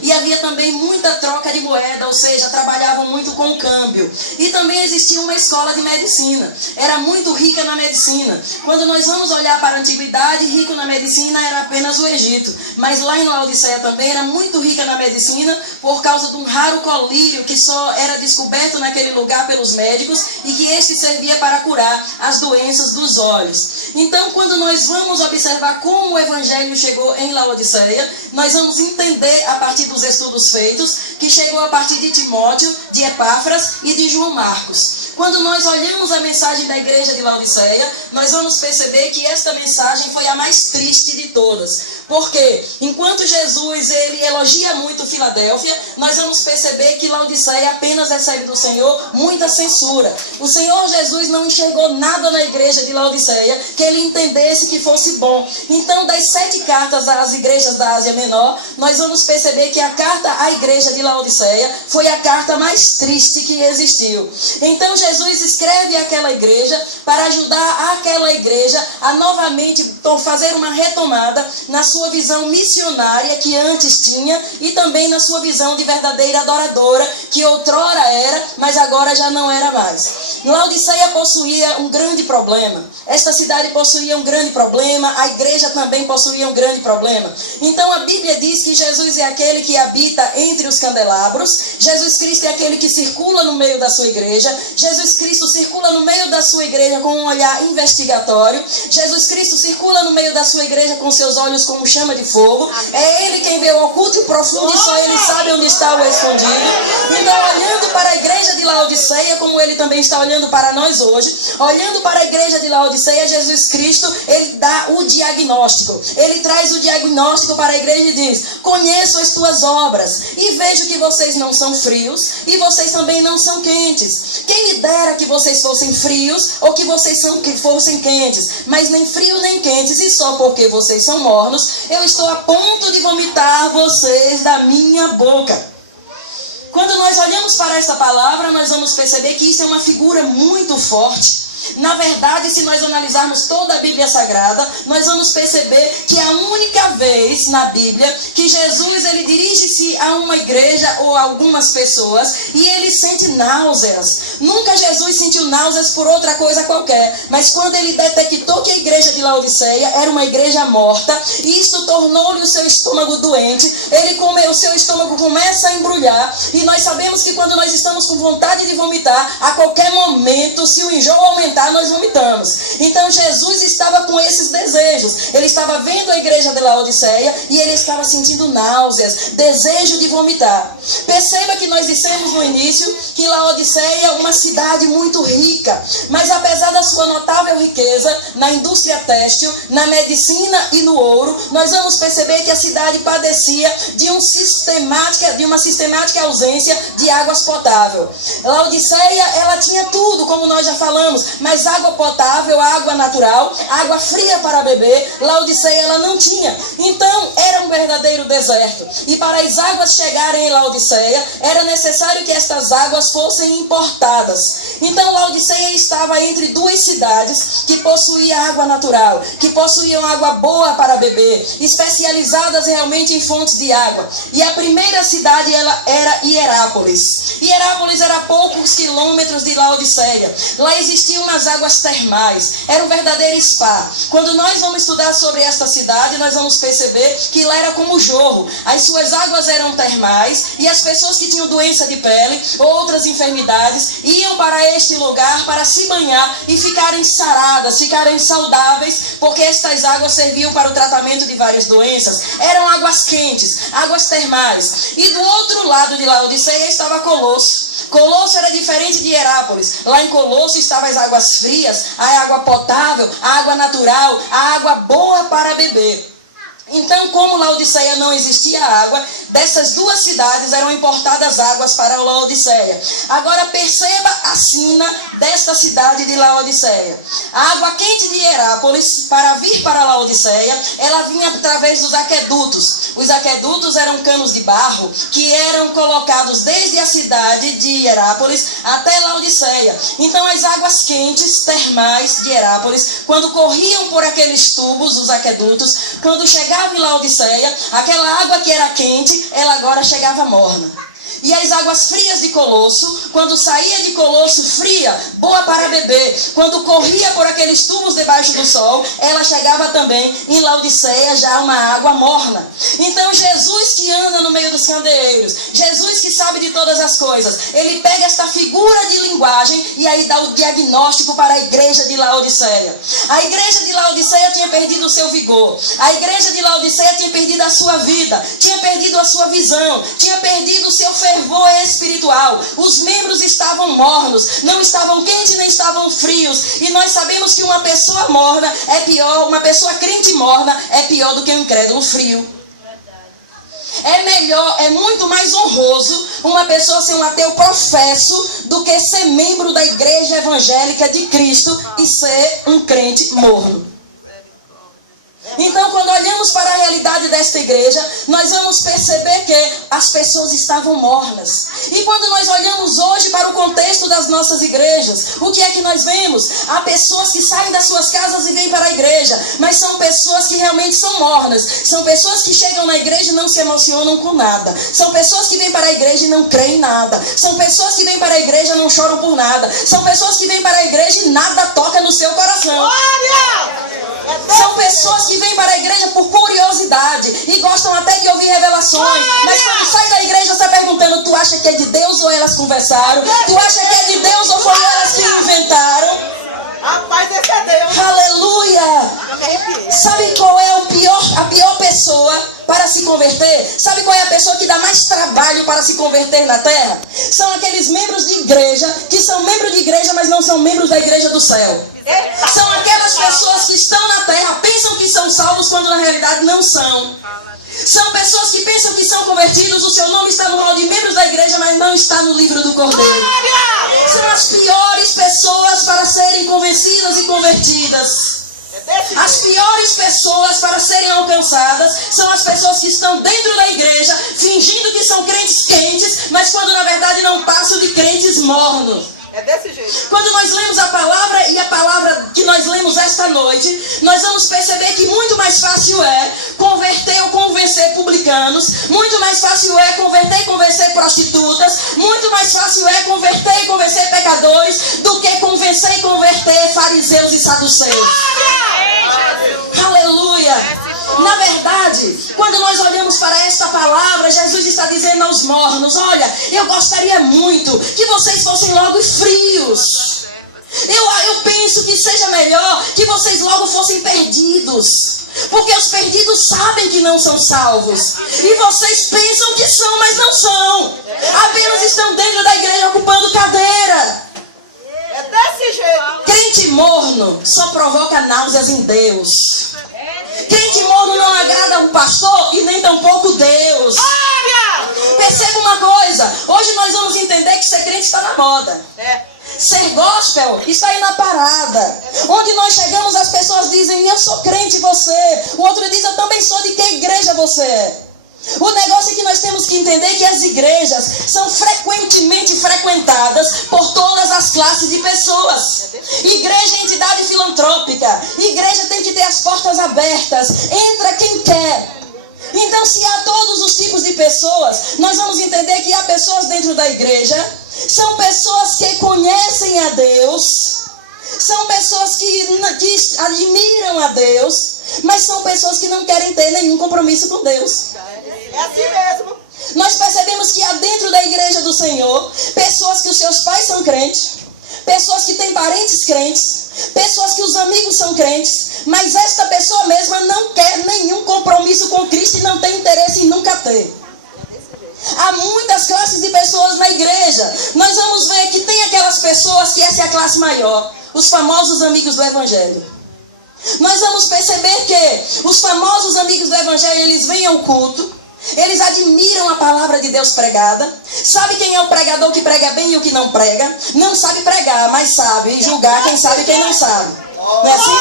e havia também muita troca de moeda, ou seja, trabalhavam muito com o câmbio. E também existia uma escola de medicina, era muito rica na medicina. Quando nós vamos olhar para a antiguidade, rico na medicina era apenas o Egito, mas lá em Laodiceia também era muito rica na medicina por causa de um raro colírio que só era descoberto naquele lugar pelos médicos e que este servia para curar as doenças dos olhos. Então, quando nós vamos observar como o evangelho chegou em Laodiceia, nós vamos entender a partir dos estudos feitos, que chegou a partir de Timóteo, de Epáfras e de João Marcos. Quando nós olhamos a mensagem da igreja de Laodiceia, nós vamos perceber que esta mensagem foi a mais triste de todas. Porque, enquanto Jesus ele elogia muito Filadélfia, nós vamos perceber que Laodiceia apenas recebe do Senhor muita censura. O Senhor Jesus não enxergou nada na igreja de Laodiceia que ele entendesse que fosse bom. Então, das 7 cartas às igrejas da Ásia Menor, nós vamos perceber que a carta à igreja de Laodiceia foi a carta mais triste que existiu. Então, Jesus escreve àquela igreja para ajudar aquela igreja a novamente fazer uma retomada na sua visão missionária que antes tinha e também na sua visão de verdadeira adoradora que outrora era, mas agora já não era mais. Laodiceia possuía um grande problema. Esta cidade possuía um grande problema, a igreja também possuía um grande problema. Então a Bíblia diz que Jesus é aquele que habita entre os candelabros, Jesus Cristo é aquele que circula no meio da sua igreja, Jesus Cristo circula no meio da sua igreja com um olhar investigatório, Jesus Cristo circula no meio da sua igreja com seus olhos como chama de fogo, é Ele quem vê o oculto e o profundo e só Ele sabe onde está o escondido. Então, olhando para a igreja de Laodiceia, como Ele também está olhando para nós hoje, olhando para a igreja de Laodiceia, Jesus Cristo, Ele dá o diagnóstico, Ele traz o diagnóstico para a igreja e diz: conheço as tuas obras e vejo que vocês não são frios e vocês também não são quentes. Quem me dera que vocês fossem frios ou que vocês fossem quentes, mas nem frio nem quentes, e só porque vocês são mornos, eu estou a ponto de vomitar vocês da minha boca. Quando nós olhamos para esta palavra, nós vamos perceber que isso é uma figura muito forte. Na verdade, se nós analisarmos toda a Bíblia Sagrada, nós vamos perceber que a única vez na Bíblia que Jesus ele dirige-se a uma igreja ou a algumas pessoas e ele sente náuseas. Nunca Jesus sentiu náuseas por outra coisa qualquer, mas quando ele detectou que a igreja de Laodiceia era uma igreja morta e isto tornou-lhe o seu estômago doente, o seu estômago começa a embrulhar e nós sabemos que quando nós estamos com vontade de vomitar, a qualquer momento, se o enjoo aumentar, nós vomitamos. Então Jesus estava com esses desejos. Ele estava vendo a igreja de Laodiceia e ele estava sentindo náuseas, desejo de vomitar. Perceba que nós dissemos no início que Laodiceia é uma cidade muito rica, mas apesar da sua notável riqueza na indústria têxtil, na medicina e no ouro, nós vamos perceber que a cidade padecia de uma sistemática ausência de águas potáveis. Laodiceia, ela tinha tudo, como nós já falamos, mas água potável, água natural, água fria para beber, Laodiceia ela não tinha. Então era um verdadeiro deserto. E para as águas chegarem em Laodiceia, era necessário que estas águas fossem importadas. Então Laodiceia estava entre duas cidades que possuíam água natural, que possuíam água boa para beber, especializadas realmente em fontes de água. E a primeira cidade ela era Hierápolis. Hierápolis era a poucos quilômetros de Laodiceia. Lá existiam umas águas termais, era um verdadeiro spa. Quando nós vamos estudar sobre esta cidade, nós vamos perceber que lá era como jorro. As suas águas eram termais e as pessoas que tinham doença de pele ou outras enfermidades iam para este lugar para se banhar e ficarem saradas, ficarem saudáveis, porque estas águas serviam para o tratamento de várias doenças. Eram águas quentes, águas termais. E do outro lado de Laodiceia estava Colosso. Colosso era diferente de Hierápolis. Lá em Colosso estavam as águas frias, a água potável, a água natural, a água boa para beber. Então, como Laodiceia não existia água, dessas duas cidades eram importadas águas para Laodiceia. Agora perceba a sina desta cidade de Laodiceia. A água quente de Hierápolis, para vir para Laodiceia, ela vinha através dos aquedutos. Os aquedutos eram canos de barro que eram colocados desde a cidade de Hierápolis até Laodiceia. Então as águas quentes, termais de Hierápolis, quando corriam por aqueles tubos, os aquedutos, quando chegavam em Laodiceia, aquela água que era quente, agora chegava morna. E as águas frias de Colosso, quando saía de Colosso fria, boa para beber, quando corria por aqueles tubos debaixo do sol, ela chegava também em Laodiceia já uma água morna. Então Jesus que anda no meio dos candeeiros, Jesus que sabe de todas as coisas, ele pega esta figura de linguagem e aí dá o diagnóstico para a igreja de Laodiceia. A igreja de Laodiceia tinha perdido o seu vigor, a igreja de Laodiceia tinha perdido a sua vida, tinha perdido a sua visão, tinha perdido o seu fervor espiritual. Os membros estavam mornos, não estavam quentes nem estavam frios. E nós sabemos que uma pessoa morna é pior, uma pessoa crente morna é pior do que um incrédulo frio. É melhor, é muito mais honroso uma pessoa ser um ateu professo do que ser membro da igreja evangélica de Cristo e ser um crente morno. Então, quando olhamos para a realidade desta igreja, nós vamos perceber que as pessoas estavam mornas. E quando nós olhamos hoje para o contexto das nossas igrejas, o que é que nós vemos? Há pessoas que saem das suas casas e vêm para a igreja, mas são pessoas que realmente são mornas. São pessoas que chegam na igreja e não se emocionam com nada. São pessoas que vêm para a igreja e não creem em nada. São pessoas que vêm para a igreja e não choram por nada. São pessoas que vêm para a igreja e nada toca no seu coração. Glória! São pessoas que vêm para a igreja por curiosidade e gostam até de ouvir revelações, mas quando sai da igreja está perguntando: tu acha que é de Deus ou elas conversaram? Tu acha que é de Deus ou foram elas que inventaram? Rapaz, esse é Deus. Aleluia! Sabe qual é a pior pessoa para se converter? Sabe qual é a pessoa que dá mais trabalho para se converter na terra? São aqueles membros de igreja que são membros de igreja, mas não são membros da igreja do céu. São aquelas pessoas que estão na terra, pensam que são salvos quando na realidade não são. São pessoas que pensam que são convertidos, o seu nome está no rol de membros da igreja, mas não está no livro do Cordeiro. São as piores pessoas para serem convencidas e convertidas. As piores pessoas para serem alcançadas são as pessoas que estão dentro da igreja, fingindo que são crentes quentes, mas quando na verdade não passam de crentes mornos. É desse jeito. Quando nós lemos a palavra e a palavra que nós lemos esta noite, nós vamos perceber que muito mais fácil é converter ou convencer publicanos, muito mais fácil é converter e convencer prostitutas, muito mais fácil é converter e convencer pecadores do que convencer e converter fariseus e saduceus. Aleluia! Na verdade, quando nós olhamos para esta palavra, Jesus está dizendo aos mornos: olha, eu gostaria muito que vocês fossem logo frios. Eu penso que seja melhor que vocês logo fossem perdidos, porque os perdidos sabem que não são salvos, e vocês pensam que são, mas não são. Apenas estão dentro da igreja ocupando cadeira. É desse jeito. Crente morno só provoca náuseas em Deus. Crente morno não agrada o pastor e nem tampouco Deus. Perceba uma coisa: hoje nós vamos entender que ser crente está na moda. Ser gospel está aí na parada. Onde nós chegamos, as pessoas dizem: eu sou crente, você. O outro diz: eu também sou. De que igreja você é? O negócio é que nós temos que entender que as igrejas são frequentemente frequentadas por todas as classes de pessoas. Igreja é entidade filantrópica. Igreja tem que ter as portas abertas. Entra quem quer. Então, se há todos os tipos de pessoas, nós vamos entender que há pessoas dentro da igreja. São pessoas que conhecem a Deus. São pessoas que admiram a Deus. Mas são pessoas que não querem ter nenhum compromisso com Deus. É assim mesmo. Nós percebemos que há dentro da igreja do Senhor pessoas que os seus pais são crentes, pessoas que têm parentes crentes, pessoas que os amigos são crentes, mas esta pessoa mesma não quer nenhum compromisso com Cristo e não tem interesse em nunca ter. Há muitas classes de pessoas na igreja. Nós vamos ver que tem aquelas pessoas que essa é a classe maior, os famosos amigos do Evangelho. Nós vamos perceber que os famosos amigos do Evangelho, eles vêm ao culto, eles admiram a palavra de Deus pregada. Sabe quem é o pregador que prega bem e o que não prega? Não sabe pregar, mas sabe julgar quem sabe e quem não sabe. Não é assim?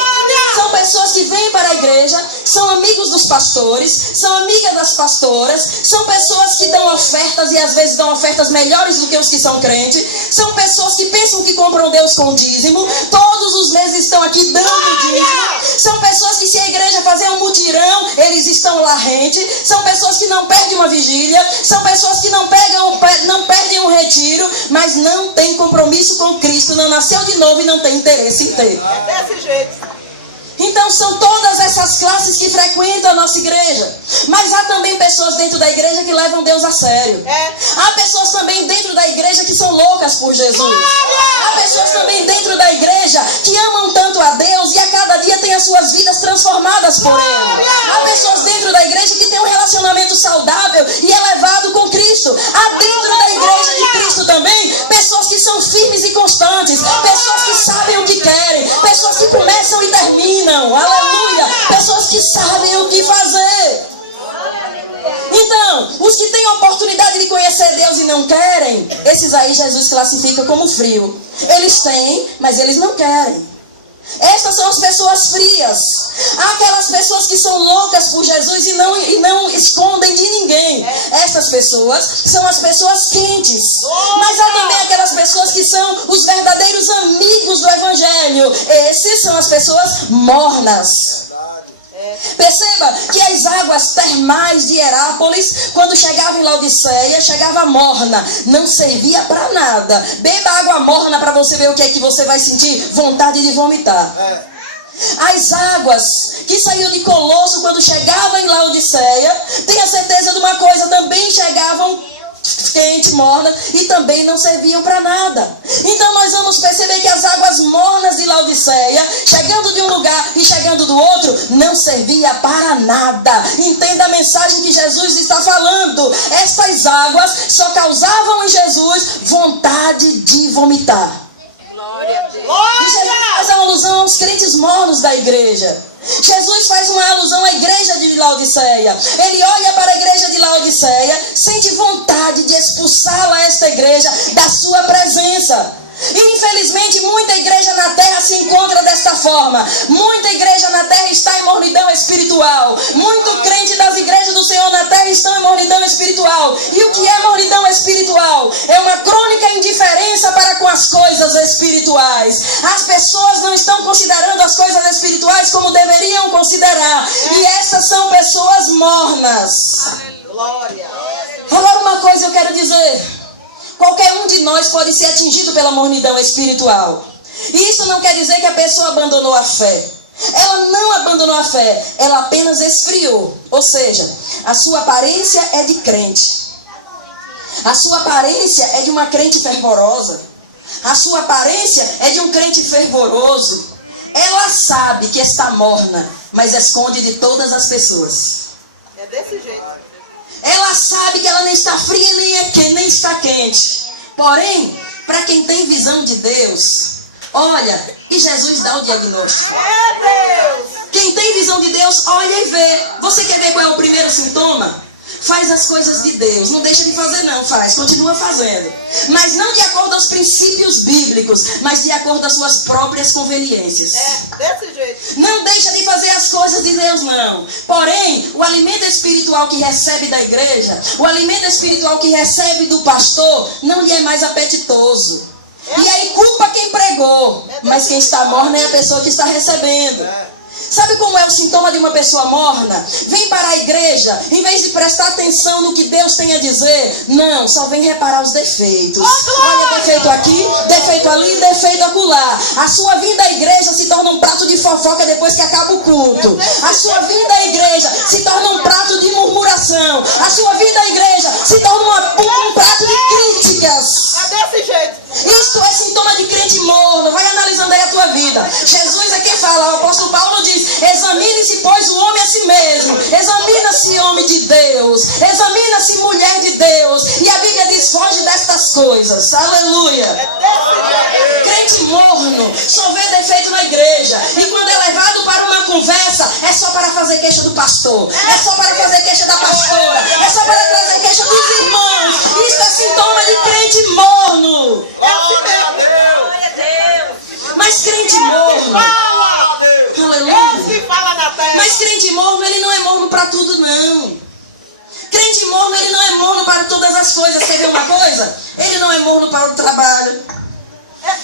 São pessoas que vêm para a igreja, são amigos dos pastores, são amigas das pastoras, são pessoas que dão ofertas e às vezes dão ofertas melhores do que os que são crentes, são pessoas que pensam que compram Deus com dízimo, todos os meses estão aqui dando dízimo, são pessoas que se a igreja fazer um mutirão, eles estão lá rente, são pessoas que não perdem uma vigília, são pessoas que não perdem um retiro, mas não têm compromisso com Cristo, não nasceu de novo e não tem interesse em ter. É desse jeito. Então são todas essas classes que frequentam a nossa igreja. Mas há também pessoas dentro da igreja que levam Deus a sério. Há pessoas também dentro da igreja que são loucas por Jesus. Há pessoas também dentro da igreja que amam tanto a Deus e a cada dia têm as suas vidas transformadas por Ele. Há pessoas dentro da igreja que têm um relacionamento saudável e elevado com Cristo. Há dentro da igreja de Cristo também pessoas que são firmes e constantes. Pessoas que sabem o que querem. Pessoas que começam e terminam. Aleluia! Pessoas que sabem o que fazer. Então, os que têm a oportunidade de conhecer Deus e não querem, esses aí Jesus classifica como frio. Eles têm, mas eles não querem. Essas são as pessoas frias. Há aquelas pessoas que são loucas por Jesus e não escondem de ninguém. Essas pessoas são as pessoas quentes. Mas há também aquelas pessoas que são os verdadeiros amigos do Evangelho. Esses são as pessoas mornas. Perceba que as águas termais de Herápolis, quando chegava em Laodiceia, chegava morna, não servia para nada. Beba água morna para você ver o que é que você vai sentir vontade de vomitar. As águas que saíam de Colosso quando chegavam em Laodiceia, tenha certeza de uma coisa, também chegavam quente, mornas, e também não serviam para nada. Então nós vamos perceber que as águas mornas de Laodiceia, chegando de um lugar e chegando do outro, não servia para nada. Entenda a mensagem que Jesus está falando. Estas águas só causavam em Jesus vontade de vomitar. E Jesus faz uma alusão aos crentes mornos da igreja. Jesus faz uma alusão à igreja de Laodiceia. Ele olha para a igreja de Laodiceia, sente vontade de expulsá-la, esta igreja, da sua presença. E infelizmente muita igreja na terra se encontra desta forma. Muita igreja na terra está em mornidão espiritual. Muito crente das igrejas do Senhor na terra estão em mornidão espiritual. E o que é mornidão espiritual? É uma crônica indiferença para com as coisas espirituais. As pessoas não estão considerando as coisas espirituais como deveriam considerar. E essas são pessoas mornas. Glória. Agora uma coisa eu quero dizer. Qualquer um de nós pode ser atingido pela mornidão espiritual. E isso não quer dizer que a pessoa abandonou a fé. Ela não abandonou a fé, ela apenas esfriou. Ou seja, a sua aparência é de crente. A sua aparência é de uma crente fervorosa. A sua aparência é de um crente fervoroso. Ela sabe que está morna, mas esconde de todas as pessoas. É desse jeito. Ela sabe que ela nem está fria, nem está quente. Porém, para quem tem visão de Deus, olha, e Jesus dá o diagnóstico. É Deus. Quem tem visão de Deus, olha e vê. Você quer ver qual é o primeiro sintoma? Faz as coisas de Deus. Não deixa de fazer não, faz. Continua fazendo. Mas não de acordo aos princípios bíblicos, mas de acordo às suas próprias conveniências. É desse jeito. Não deixa de fazer as coisas de Deus, não. Porém, o alimento espiritual que recebe da igreja, o alimento espiritual que recebe do pastor, não lhe é mais apetitoso. E aí culpa quem pregou, mas quem está morno é a pessoa que está recebendo. Sabe como é o sintoma de uma pessoa morna? Vem para a igreja, em vez de prestar atenção no que Deus tem a dizer, não, só vem reparar os defeitos. Olha, defeito aqui, defeito ali, defeito acolá. A sua vinda à igreja se torna um prato de fofoca depois que acaba o culto. A sua vinda à igreja se torna um prato de murmuração. A sua vinda à igreja se torna um prato de críticas. É desse jeito. Isto é sintoma de crente morno. Vai analisando aí a tua vida. Jesus é quem fala, o apóstolo Paulo diz, examine-se, pois, o homem a si mesmo. Examina-se, homem de Deus. Examina-se, mulher de Deus. E a Bíblia diz, foge destas coisas. Aleluia. Crente morno só vê defeito na igreja. E quando é levado para uma conversa, é só para fazer queixa do pastor. É só para fazer queixa da pastora. É só para fazer queixa dos irmãos. Isto é sintoma de crente morno. Mas crente morno, aleluia, terra. Mas crente morno, ele não é morno para tudo, não. Crente morno, ele não é morno para todas as coisas. Quer ver uma coisa? Ele não é morno para o trabalho.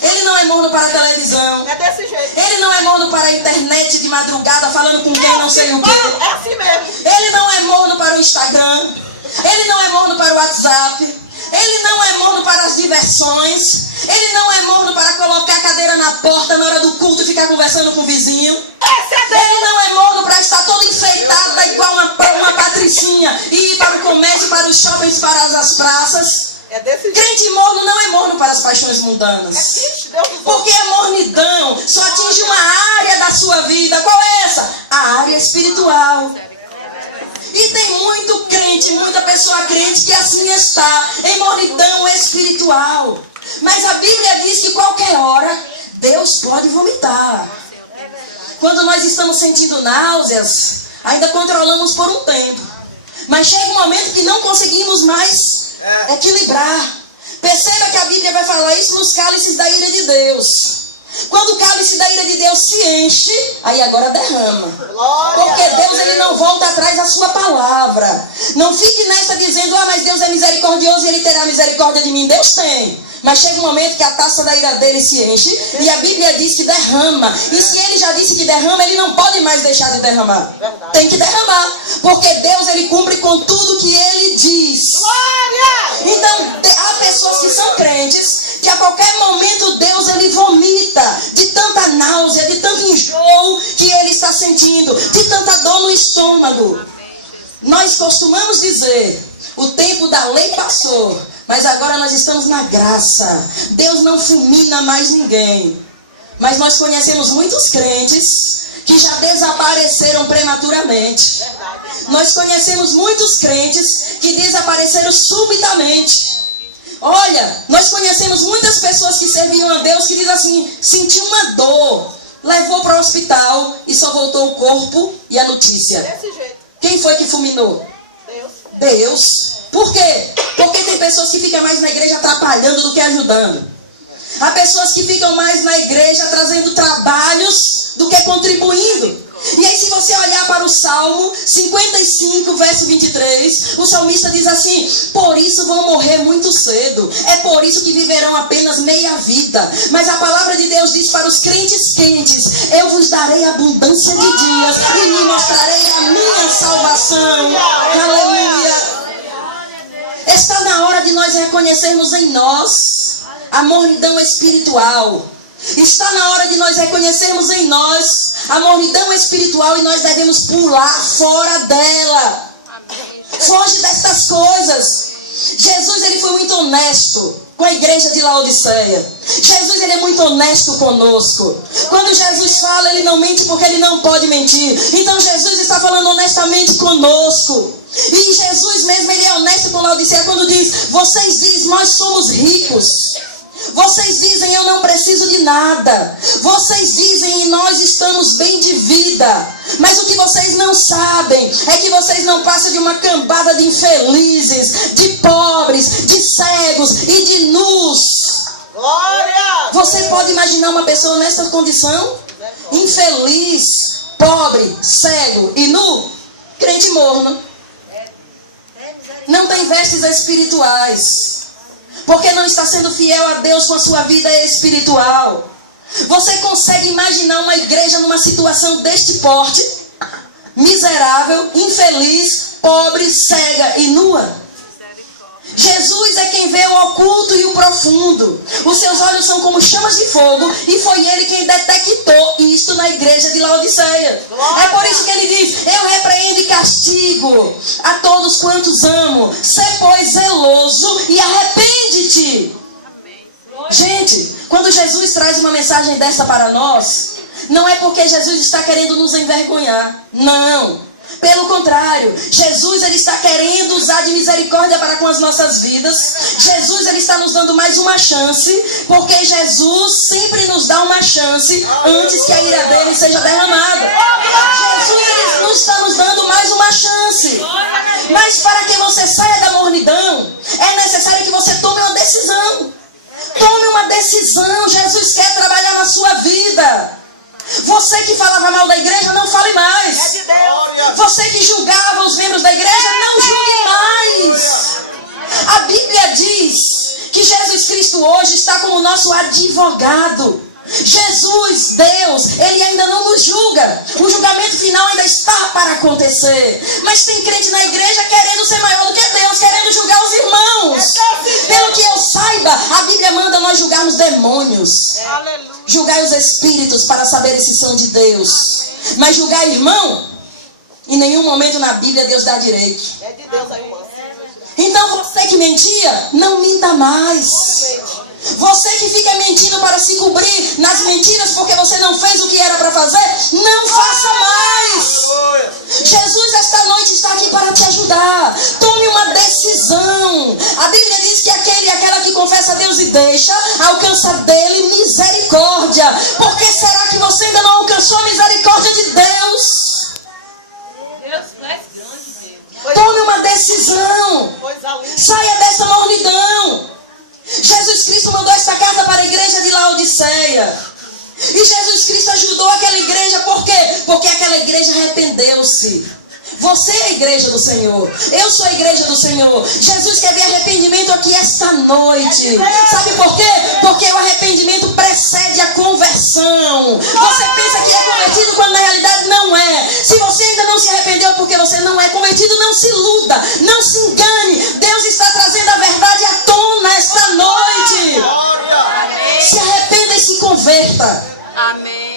Ele não é morno para a televisão. É desse jeito. Ele não é morno para a internet de madrugada, falando com quem não sei o quê. É assim mesmo. Ele não é morno para o Instagram. Ele não é morno para o WhatsApp. Ele não é morno para as diversões. Ele não é morno para colocar a cadeira na porta na hora do culto e ficar conversando com o vizinho. Ele não é morno para estar todo enfeitado igual uma patricinha e ir para o comércio, para os shoppings, para as praças. É desse jeito. Crente morno não é morno para as paixões mundanas. Ixi, Deus do céu. Porque a mornidão só atinge uma área da sua vida. Qual é essa? A área espiritual. E tem muito crente, muita pessoa crente que assim está, em mornidão espiritual. Mas a Bíblia diz que qualquer hora Deus pode vomitar. Quando nós estamos sentindo náuseas, ainda controlamos por um tempo. Mas chega um momento que não conseguimos mais equilibrar. Perceba que a Bíblia vai falar isso nos cálices da ira de Deus. Quando o cálice da ira de Deus se enche, aí agora derrama. Porque Deus, ele não volta atrás da sua palavra. Não fique nessa dizendo, mas Deus é misericordioso e ele terá misericórdia de mim. Deus tem. Mas chega um momento que a taça da ira dele se enche e a Bíblia diz que derrama. E se ele já disse que derrama, ele não pode mais deixar de derramar. Tem que derramar. Porque Deus, ele cumpre com tudo que ele diz. Então, há pessoas que são crentes que a qualquer momento Deus, ele vomita de tanta náusea, de tanto enjoo que ele está sentindo, de tanta dor no estômago. Nós costumamos dizer, o tempo da lei passou, mas agora nós estamos na graça. Deus não fulmina mais ninguém. Mas nós conhecemos muitos crentes que já desapareceram prematuramente. Nós conhecemos muitos crentes que desapareceram subitamente. Olha, nós conhecemos muitas pessoas que serviam a Deus que dizem assim, sentiu uma dor, levou para o hospital e só voltou o corpo e a notícia. Desse jeito. Quem foi que fulminou? Deus. Por quê? Porque tem pessoas que ficam mais na igreja atrapalhando do que ajudando. Há pessoas que ficam mais na igreja trazendo trabalhos do que contribuindo. E aí, se você olhar para o Salmo 55, verso 23, o salmista diz assim, por isso vão morrer muito cedo, é por isso que viverão apenas meia vida. Mas a palavra de Deus diz para os crentes quentes, eu vos darei abundância de dias e me mostrarei a minha salvação. Aleluia. Está na hora de nós reconhecermos em nós a mornidão espiritual. Está na hora de nós reconhecermos em nós a mornidão espiritual e nós devemos pular fora dela. Foge destas coisas. Jesus, ele foi muito honesto com a igreja de Laodiceia. Jesus, ele é muito honesto conosco. Quando Jesus fala, ele não mente porque ele não pode mentir. Então Jesus está falando honestamente conosco. E Jesus mesmo, ele é honesto com Laodiceia quando diz, vocês dizem, nós somos ricos. Vocês dizem, eu não preciso de nada. Vocês dizem, e nós estamos bem de vida. Mas o que vocês não sabem é que vocês não passam de uma cambada de infelizes, de pobres, de cegos e de nus. Glória! Você pode imaginar uma pessoa nessa condição? Infeliz, pobre, cego e nu? Crente morno. Não tem vestes espirituais. Porque não está sendo fiel a Deus com a sua vida espiritual. Você consegue imaginar uma igreja numa situação deste porte? Miserável, infeliz, pobre, cega e nua? Jesus é quem vê o oculto e o profundo. Os seus olhos são como chamas de fogo. E foi ele quem detectou isto na igreja de Laodiceia. É por isso que ele diz, eu repreendo e castigo a todos quantos amo. Sê, pois, zeloso e arrepende-te. Gente, quando Jesus traz uma mensagem dessa para nós, não é porque Jesus está querendo nos envergonhar. Não. Pelo contrário, Jesus, ele está querendo usar de misericórdia para com as nossas vidas. Jesus, ele está nos dando mais uma chance, porque Jesus sempre nos dá uma chance antes que a ira dele seja derramada. Jesus, ele está nos dando mais uma chance. Mas para que você saia da mornidão, é necessário que você tome uma decisão. Tome uma decisão. Jesus quer trabalhar na sua vida. Você que falava mal da igreja, não fale É mais. de Deus. Você que julgava os membros da igreja, não julgue mais. A Bíblia diz que Jesus Cristo hoje está como nosso advogado. Jesus, Deus, Ele ainda não nos julga. O julgamento final ainda está para acontecer. Mas tem crente na igreja querendo ser maior do que Deus, querendo julgar os irmãos. Pelo que eu saiba, a Bíblia manda nós julgarmos demônios. Aleluia. Julgar os espíritos para saber se são de Deus. Mas julgar irmão, em nenhum momento na Bíblia Deus dá direito. É de Deus aí, irmão. Então você que mentia, não minta mais. Você que fica mentindo para se cobrir nas mentiras porque você não fez o que era para fazer, não faça mais. Jesus esta noite está aqui para te ajudar. Tome uma decisão. A Bíblia diz que aquele e aquela que confessa a Deus e deixa, alcança dele misericórdia. Por que será que você ainda não alcançou a misericórdia de Deus? Deus faz grande, Deus. Tome uma decisão. Coisa linda. Saia dessa mornidão. Jesus Cristo mandou esta carta para a igreja de Laodiceia. E Jesus Cristo ajudou aquela igreja, por quê? Porque aquela igreja arrependeu-se. Você é a igreja do Senhor. Eu sou a igreja do Senhor. Jesus quer ver arrependimento aqui esta noite. Sabe por quê? Porque o arrependimento precede a conversão. Você pensa que é convertido quando na realidade não é. Se você ainda não se arrependeu porque você não é convertido, não se iluda, não se engane. Deus está trazendo a verdade à tona esta noite. Se arrependa e se converta. Amém.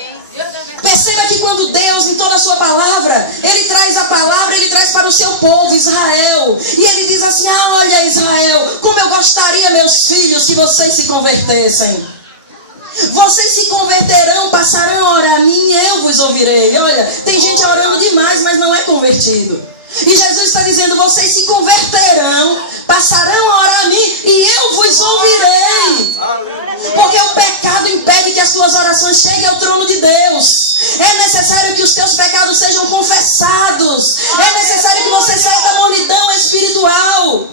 Perceba que quando Deus, em toda a sua palavra, Ele traz a palavra, Ele traz para o seu povo, Israel. E Ele diz assim, olha Israel, como eu gostaria, meus filhos, que vocês se convertessem. Vocês se converterão, passarão a orar a mim e eu vos ouvirei. Olha, tem gente orando demais, mas não é convertido. E Jesus está dizendo, vocês se converterão, passarão a orar a mim e eu vos ouvirei. Porque o pecado impede que as tuas orações cheguem ao trono de Deus. É necessário que os teus pecados sejam confessados. É necessário que você saia da mornidão espiritual.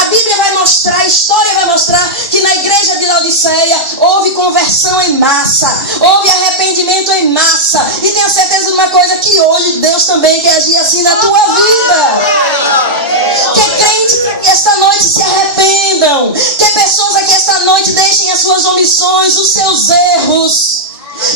A Bíblia vai mostrar, a história vai mostrar que na igreja de Laodiceia houve conversão em massa, houve arrependimento em massa. E tenha certeza de uma coisa, que hoje Deus também quer agir assim na tua vida. Que crentes aqui esta noite se arrependam. Que pessoas aqui esta noite deixem as suas omissões, os seus erros.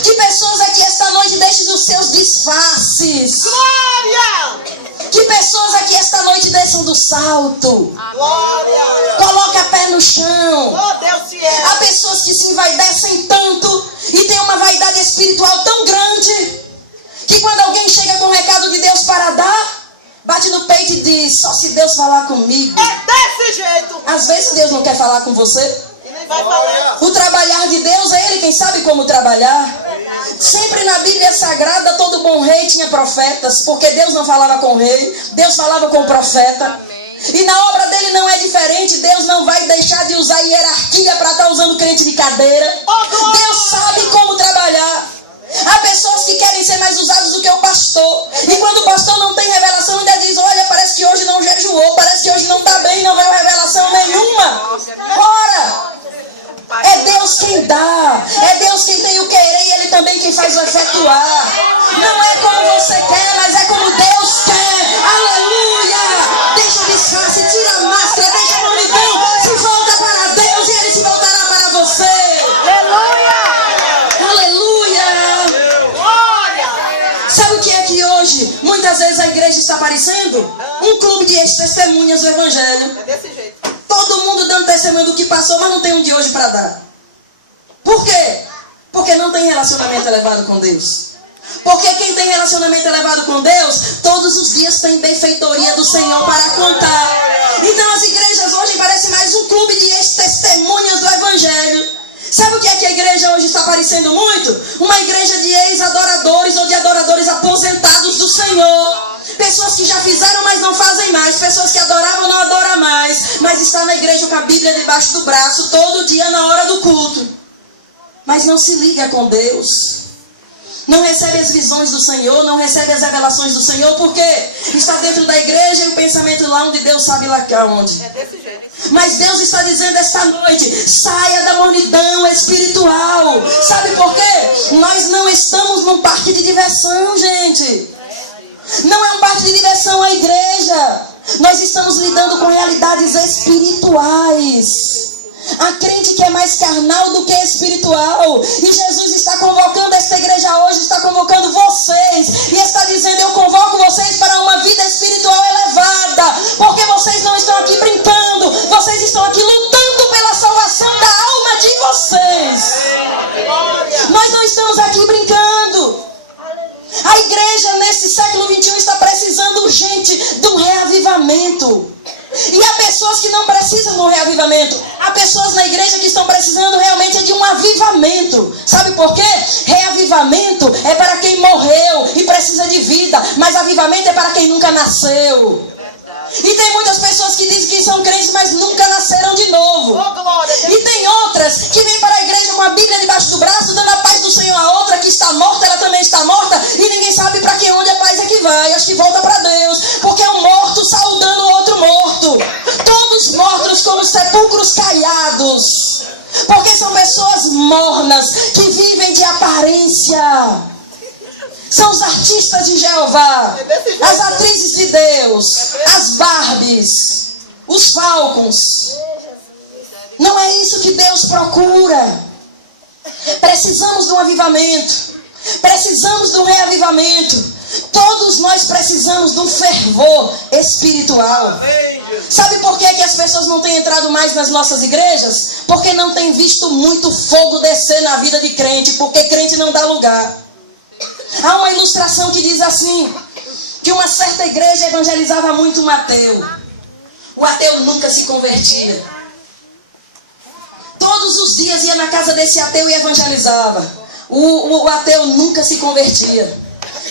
Que pessoas aqui esta noite deixem os seus disfarces. Glória! Que pessoas aqui esta noite desçam do salto. Glória! Coloca pé no chão. Oh, Deus se é. Há pessoas que se envaidecem tanto e têm uma vaidade espiritual tão grande que quando alguém chega com o recado de Deus para dar, bate no peito e diz, só se Deus falar comigo. É desse jeito. Às vezes Deus não quer falar com você. E nem vai falar. O trabalhar de Deus é Ele quem sabe como trabalhar. Sempre na Bíblia Sagrada todo bom rei tinha profetas, porque Deus não falava com o rei, Deus falava com o profeta. E na obra dele não é diferente. Deus não vai deixar de usar hierarquia para estar usando crente de cadeira. Deus sabe como trabalhar. Há pessoas que querem ser mais usados do que o pastor. E quando o pastor não tem revelação, ainda diz, olha, parece que hoje não jejuou, parece que hoje não está bem, não veio revelação nenhuma. Ora! É Deus quem dá, é Deus quem tem o querer e Ele também quem faz o efetuar. Não é como você quer, mas é como Deus quer. Aleluia! Deixa o disfarce, tira a máscara, deixa a mornidão, se volta para Deus e Ele se voltará para você. Aleluia! Aleluia! Glória! Sabe o que é que hoje, muitas vezes a igreja está parecendo? Um clube de ex-testemunhas do Evangelho. É desse jeito. Todo mundo dando testemunho do que passou, mas não tem um de hoje para dar. Por quê? Porque não tem relacionamento elevado com Deus. Porque quem tem relacionamento elevado com Deus, todos os dias tem benfeitoria do Senhor para contar. Então as igrejas hoje parecem mais um clube de ex-testemunhas do Evangelho. Sabe o que é que a igreja hoje está parecendo muito? Uma igreja de ex-adoradores ou de adoradores aposentados do Senhor. Pessoas que já fizeram, mas não fazem mais. Pessoas que adoravam, não adoram mais. Mas está na igreja com a Bíblia debaixo do braço, todo dia na hora do culto. Mas não se liga com Deus. Não recebe as visões do Senhor, não recebe as revelações do Senhor, porque está dentro da igreja e o pensamento lá onde Deus sabe lá onde. É desse jeito. Mas Deus está dizendo esta noite, saia da mornidão espiritual. Sabe por quê? Nós não estamos num parque de diversão, gente. Não é um parque de diversão a igreja. Nós estamos lidando com realidades espirituais. A crente que é mais carnal do que espiritual. E Jesus está convocando esta igreja hoje, está convocando vocês. E está dizendo, eu convoco vocês para uma vida espiritual elevada. Porque vocês não estão aqui brincando. Vocês estão aqui lutando pela salvação da alma de vocês. Nós não estamos aqui brincando. A igreja nesse século 21 está precisando urgente de um reavivamento. E há pessoas que não precisam de um reavivamento. Há pessoas na igreja que estão precisando realmente de um avivamento. Sabe por quê? Reavivamento é para quem morreu e precisa de vida. Mas avivamento é para quem nunca nasceu. E tem muitas pessoas que dizem que são crentes, mas nunca nasceram de novo. E tem outras que vêm para a igreja com a Bíblia debaixo do braço, dando a paz do Senhor a outra que está morta, ela também está morta, e ninguém sabe para que onde a paz é que vai. Acho que volta para Deus, porque é um morto saudando o outro morto. Todos mortos como sepulcros caiados. Porque são pessoas mornas que vivem de aparência. São os artistas de Jeová, as atrizes de Deus, as Barbies, os Falcons. Não é isso que Deus procura. Precisamos de um avivamento. Precisamos de um reavivamento. Todos nós precisamos de um fervor espiritual. Sabe por que as pessoas não têm entrado mais nas nossas igrejas? Porque não têm visto muito fogo descer na vida de crente. Porque crente não dá lugar. Há uma ilustração que diz assim, que uma certa igreja evangelizava muito um ateu. O ateu nunca se convertia. Todos os dias ia na casa desse ateu e evangelizava. O ateu nunca se convertia.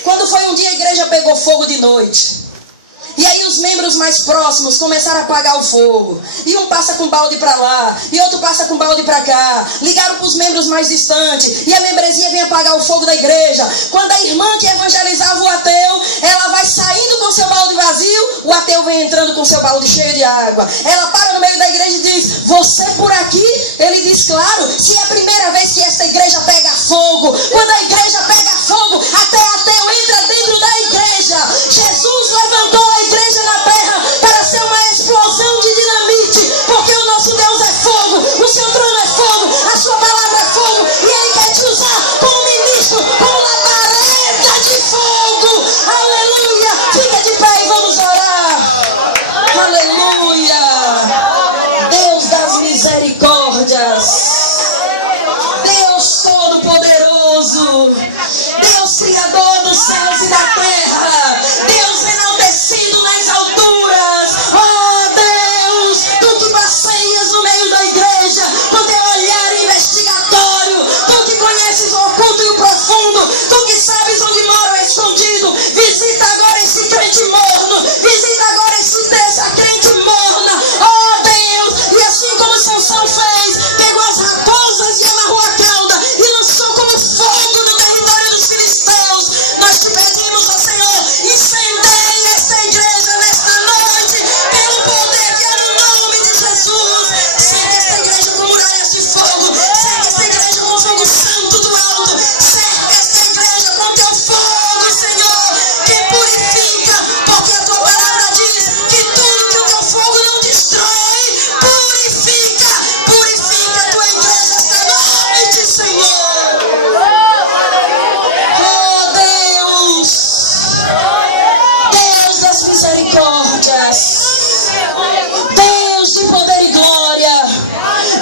Quando foi um dia, a igreja pegou fogo de noite. E aí os membros mais próximos começaram a apagar o fogo. E um passa com balde para lá, e outro passa com balde para cá. Ligaram para os membros mais distantes, e a membresia vem apagar o fogo da igreja. Quando a irmã que evangelizava o ateu, ela vai saindo com seu balde vazio, o ateu vem entrando com seu balde cheio de água. Ela para no meio da igreja e diz, você por aqui? Ele diz, claro, se é a primeira vez que esta igreja pega fogo. Quando a igreja pega fogo, até ateu entra dentro da igreja. Jesus levantou a igreja na terra para ser uma explosão de dinamite, porque o nosso Deus é fogo, o seu trono é fogo, a sua palavra é fogo, e Ele quer te usar como ministro, como labareda de fogo. Aleluia! Fica de pé e vamos orar. Aleluia! Deus das misericórdias, Deus Todo-Poderoso, Deus Criador dos céus e da terra, Deus enaltecido nas alturas. Oh Deus, tu que passeias no meio da igreja com teu olhar investigatório, tu que conheces o oculto e o profundo, tu que sabes onde mora o escondido, visita agora esse crente morno, visita agora essa crente morna. Oh Deus, e assim como Sansão fez, pegou as raposas e amarrou a cauda e lançou como fogo no território dos filisteus. Nós te pedimos, ó Senhor, incendeie esta igreja nesta noite, pelo poder que há no nome de Jesus. Cerca esta igreja com muralhas de fogo, cerca esta igreja com fogo santo do alto, cerca esta igreja com teu fogo, Senhor, que purifica, porque a tua palavra diz que tudo que o teu fogo não destrói, purifica, purifica a tua igreja esta noite, Senhor. Oh Deus, Deus das misericórdias, Deus de poder e glória,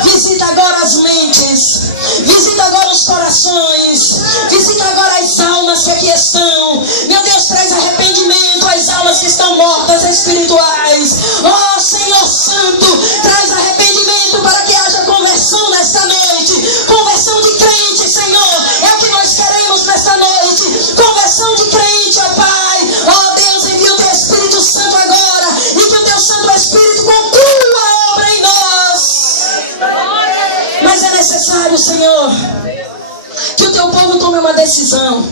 visita agora as mentes, visita agora os corações, visita agora as almas que aqui estão. Meu Deus, traz arrependimento às almas que estão mortas espirituais. Oh Senhor Santo, traz arrependimento para que haja conversão nesta noite, conversão de crente, Senhor, é o que nós queremos nesta noite, conversão de crente, ó Pai. Oh Deus, envia o teu Espírito Santo agora, e que o teu Santo Espírito conclua a obra em nós. Mas é necessário, Senhor, que o teu povo tome uma decisão.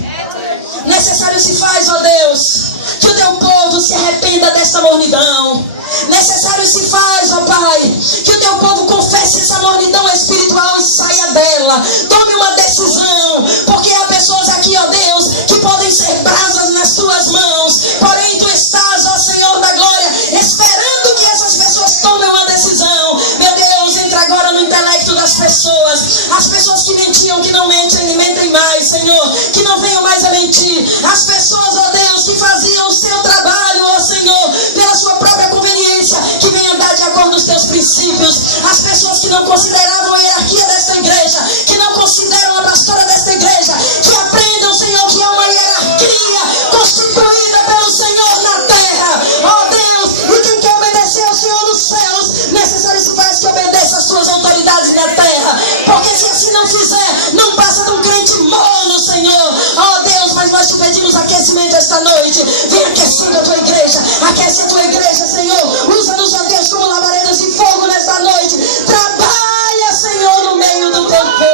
Necessário se faz, ó Deus, que o teu povo se arrependa desta mornidão. Necessário se faz, ó Pai, que o teu povo confesse essa mornidão espiritual e saia dela. Tome uma decisão, porque há pessoas aqui, ó Deus, que podem ser brasas nas tuas mãos, porém tu estás, ó Senhor da glória, esperando que essas pessoas tomem uma decisão. Meu Deus, entra agora no intelecto das pessoas. As pessoas que mentiam, que não mentem e mentem mais, Senhor, que não venham mais a mentir. As pessoas, ó Deus, que faziam o seu trabalho, ó Senhor, pela sua própria conveniência, que venham andar de acordo com os teus princípios. As pessoas que não consideravam a hierarquia desta igreja, que não consideram a pastora desta igreja, que aprendam, Senhor, que há uma hierarquia constituída pelo Senhor na terra, ó Deus, e quem quer obedecer ao Senhor dos céus, necessário se faz que obedeça às tuas autoridades na terra, porque se assim não fizer, não passa de um crente morno, Senhor, ó Deus. Mas nós te pedimos aquecimento esta noite. Vem aquecendo a tua igreja, aquece a tua igreja, Senhor. Usa-nos, ó Deus, como labaredas de fogo nesta noite. Trabalha, Senhor, no meio do teu povo.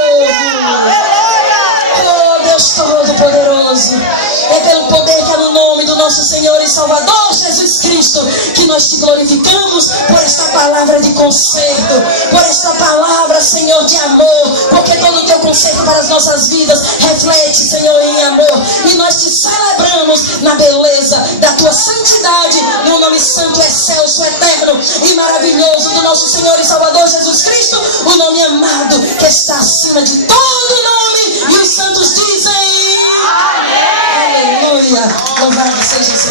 Oh, Deus Todo-Poderoso, é pelo poder que há no nome do nosso Senhor e Salvador Jesus Cristo que nós te glorificamos por esta palavra de conserto, por esta palavra, Senhor, de amor, porque todo o teu conserto para as nossas vidas reflete, Senhor, em amor, e nós te celebramos na beleza da tua santidade, no nome santo, excelso, eterno e maravilhoso do nosso Senhor e Salvador Jesus Cristo, o nome amado que está acima de todo nome, e os santos dizem amém. Aleluia, louvado seja o Senhor.